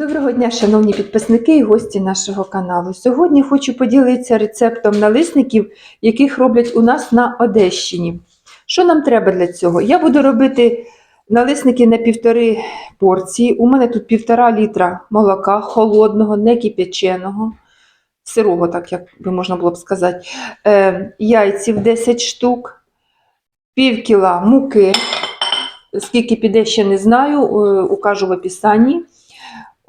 Доброго дня, шановні підписники і гості нашого каналу. Сьогодні хочу поділитися рецептом налисників, яких роблять у нас на Одещині. Що нам треба для цього? Я буду робити налисники на півтори порції. У мене тут півтора літра молока холодного, не кип'яченого, сирого, так як би можна було б сказати, е, яйців 10 штук, пів кіла муки. Скільки піде, ще не знаю, е, укажу в описанні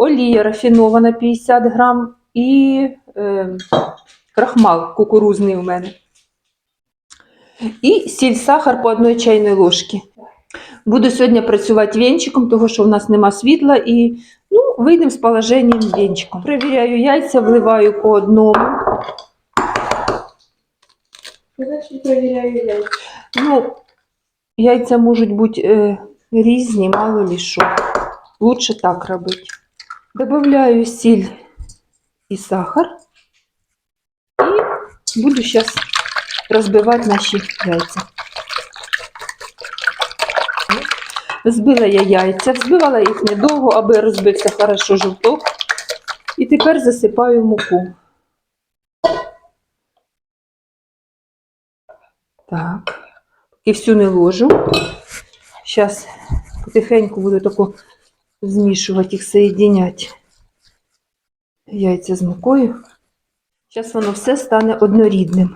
олія рафінована 50 грам і е, крахмал кукурузний у мене. І сіль, сахар по одній чайної ложці. Буду сьогодні працювати вінчиком, тому що в нас нема світла, і ну, вийдемо з положенням вінчиком. Перевіряю яйця, вливаю по одному. Перевіряю яйця. Ну, яйця можуть бути е, різні, мало лі що. Лучше так робити. Добавляю сіль і сахар. І буду зараз розбивати наші яйця. Збила я яйця, взбивала їх недовго, аби розбився хорошо жовток. І тепер засипаю муку. Так. І всю не ложу. Зараз потихеньку буду таку змішувати їх, соєдиняти яйця з мукою. Зараз воно все стане однорідним.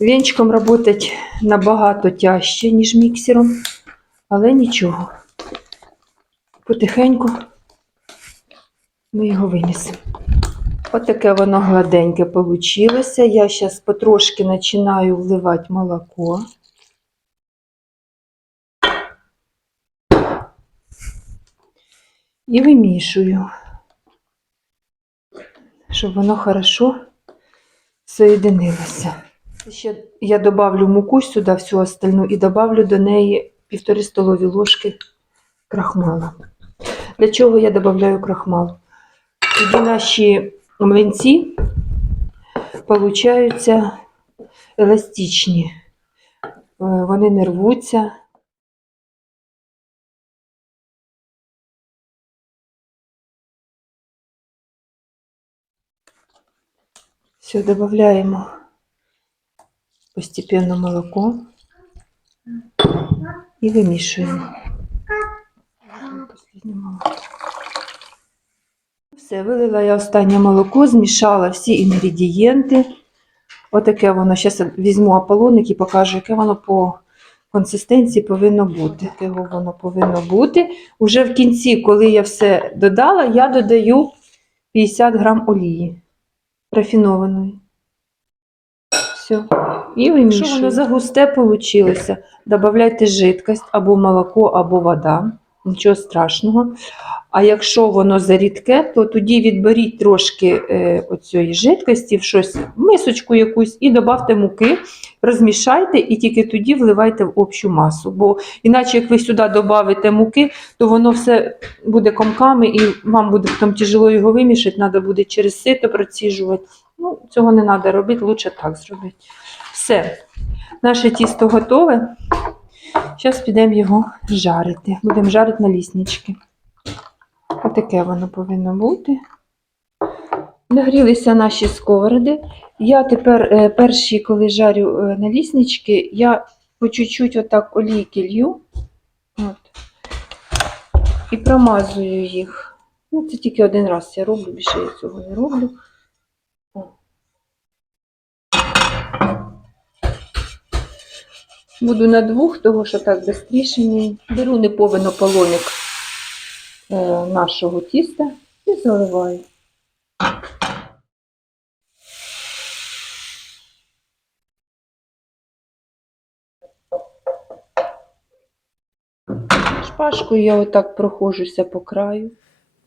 Вінчиком працювати набагато тяжче, ніж міксером, але нічого. Потихеньку ми його винесемо. Ось таке воно гладеньке вийшло. Я зараз потрошки починаю вливати молоко. І вимішую, щоб воно хорошо соєдинилося. Ще я добавлю муку сюди, всю остальну, і добавлю до неї півтори столові ложки крахмала. Для чого я додаю крахмал? Тоді наші млинці получаються еластичні. Е, Вони не рвуться. Все, додаємо постепенно молоко і вимішуємо. Все, вилила я останнє молоко, змішала всі інгредієнти. Отаке воно. Зараз візьму аполоник і покажу, яке воно по консистенції повинно бути. Якого воно повинно бути. Уже в кінці, коли я все додала, я додаю 50 грам олії рафінованої. Все. І вимішую. Якщо воно загусте вийшло, додавайте жидкость або молоко, або вода. Нічого страшного. А якщо воно зарідке, то тоді відберіть трошки е, оцієї жидкості в щось, мисочку якусь, і додавте муки, розмішайте і тільки тоді вливайте в общу масу. Бо іначе, як ви сюди додавите муки, то воно все буде комками, і вам буде потім тяжело його вимішати, треба буде через сито проціжувати. Ну, цього не треба робити, лучше так зробити. Все, наше тісто готове. Зараз підемо його жарити. Будемо жарити на ліснички. Отаке воно повинно бути. Нагрілися наші сковороди. Я тепер е, перші, коли жарю е, наліснички, я по чуть-чуть отак олійки лью. От. І промазую їх. Ну, це тільки один раз я роблю, більше я цього не роблю. Буду на двох, того що так швидше. мені. Беру неповен ополоник е, нашого тіста і заливаю. Шпажкою я отак проходжуся по краю.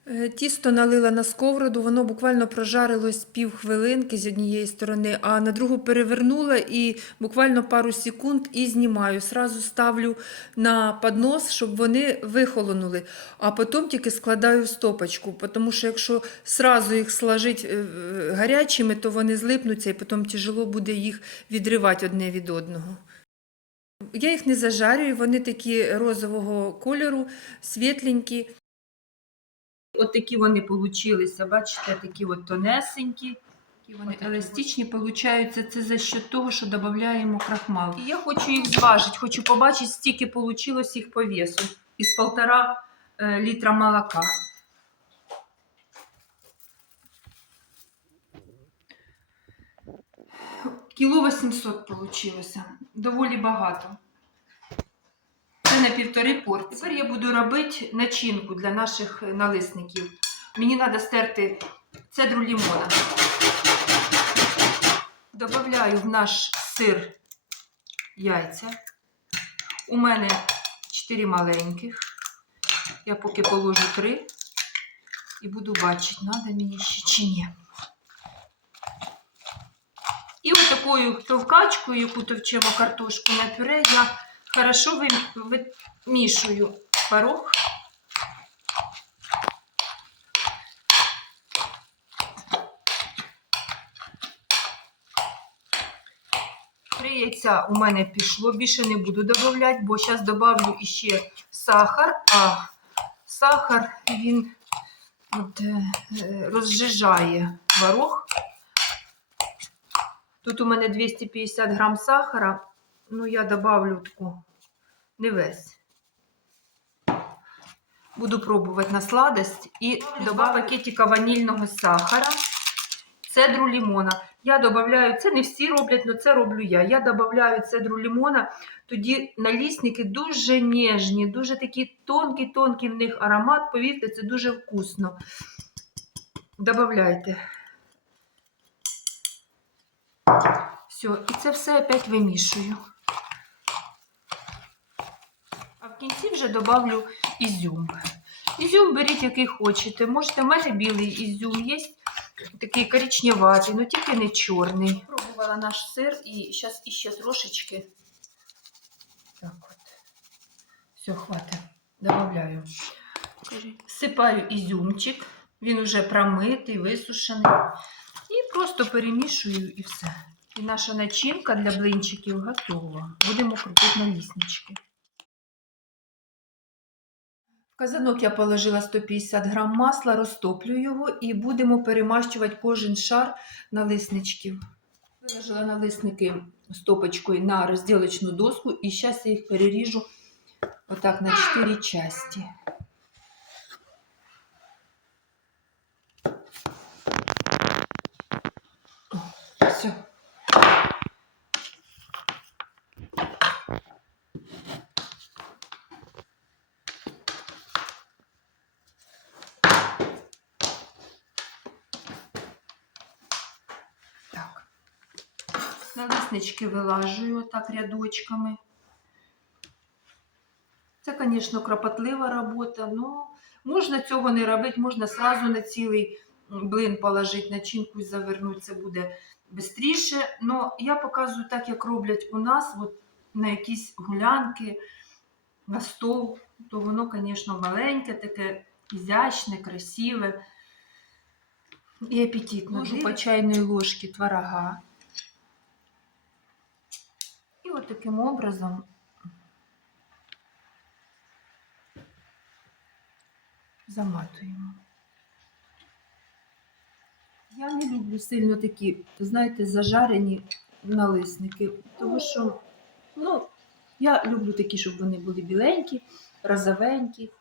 Е, Тісто налила на сковороду, воно буквально прожарилось пів хвилинки з однієї сторони, а на другу перевернула і буквально пару секунд і знімаю. Сразу ставлю на поднос, щоб вони вихолонули, а потім тільки складаю в стопочку, тому що якщо сразу їх сложити е, е, гарячими, то вони злипнуться і потім тяжело буде їх відривати одне від одного. Я їх не зажарюю, вони такі розового кольору, світленькі. От такі вони получилися, бачите, такі от тонесенькі. Такі вони еластичні получаються. Це за счет того, що додаємо крахмал. І я хочу їх зважити, хочу побачити, стільки вийшло їх по весу із полтора е, літра молока. Кіло 800 получилося. Доволі багато. На півтори порції. Тепер я буду робити начинку для наших налисників. Мені треба стерти цедру лимона. Добавляю в наш сир яйця. У мене 4 маленьких. Я поки положу 3 і буду бачити, треба мені ще чи ні. І от такою товкачкою, яку товчемо картошку на пюре, я хорошо ви- вимішую порог. Три у мене пішло, більше не буду додавати, бо зараз додавлю іще сахар, а сахар він е, розжижає творог. Тут у мене 250 грам сахара, ну я добавлю таку не весь. Буду пробувати на сладость і два пакетика ванільного сахара, цедру лимона. Я додаю, це не всі роблять, але це роблю я. Я додаю цедру лимона, тоді налісники дуже ніжні, дуже такі тонкий-тонкий в них аромат. Повірте, це дуже вкусно. Добавляйте. Все, і це все опять вимішую. А в кінці вже добавлю ізюм. Ізюм беріть, який хочете. Можете, в мене білий ізюм є, такий коричневатий, але тільки не чорний. Пробувала наш сир і зараз іще трошечки. Так от. Все, хватить. Добавляю. Сипаю ізюмчик. Він уже промитий, висушений. І просто перемішую і все. І наша начинка для блинчиків готова. Будемо крутити наліснички. В казанок я положила 150 грам масла, розтоплю його і будемо перемащувати кожен шар налисничків. Виложила налисники стопочкою на розділочну доску і зараз я їх переріжу отак на 4 часті. Все. Налиснички вилажую отак рядочками. Це, звісно, кропотлива робота, але можна цього не робити, можна сразу на цілий блин положити начинку і завернути, це буде швидше. Но я показую так, як роблять у нас, от на якісь гулянки, на стол. То воно, звісно, маленьке, таке ізящне, красиве і апетитне. Ложу по чайної ложки творога. І от таким образом заматуємо. Я не люблю сильно такі, знаєте, зажарені налисники, тому що, ну, я люблю такі, щоб вони були біленькі, розовенькі.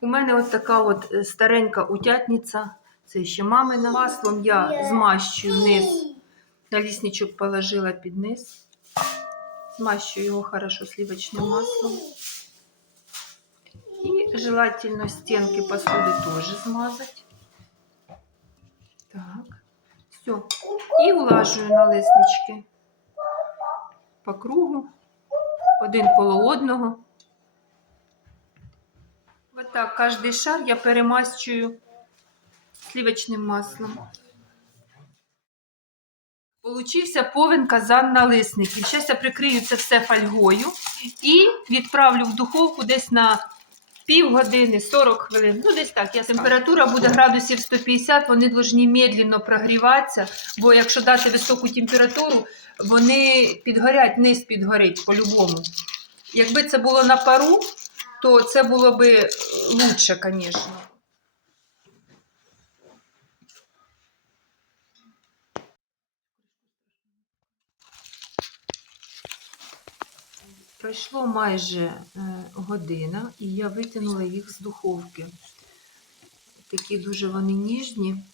У мене от така от е, старенька утятниця, це ще мамина. Маслом я змащую низ, налісничок положила під низ. Змащую його хорошо сливочним маслом. І желательно стінки посуди теж змазати. Так, все. І улажую налиснички по кругу, один коло одного. Вот так, кожний шар я перемащую сливочним маслом. Получився повен казан налисників. Зараз я прикрию це все фольгою і відправлю в духовку десь на півгодини, 40 хвилин. Ну, десь так. Я температура буде градусів 150, вони повинні медленно прогріватися, бо якщо дати високу температуру, вони підгорять, низ підгорить по-любому. Якби це було на пару, то це було би е, лучше, звісно. Пройшло майже е, година, і я витягнула їх з духовки. Такі дуже вони ніжні.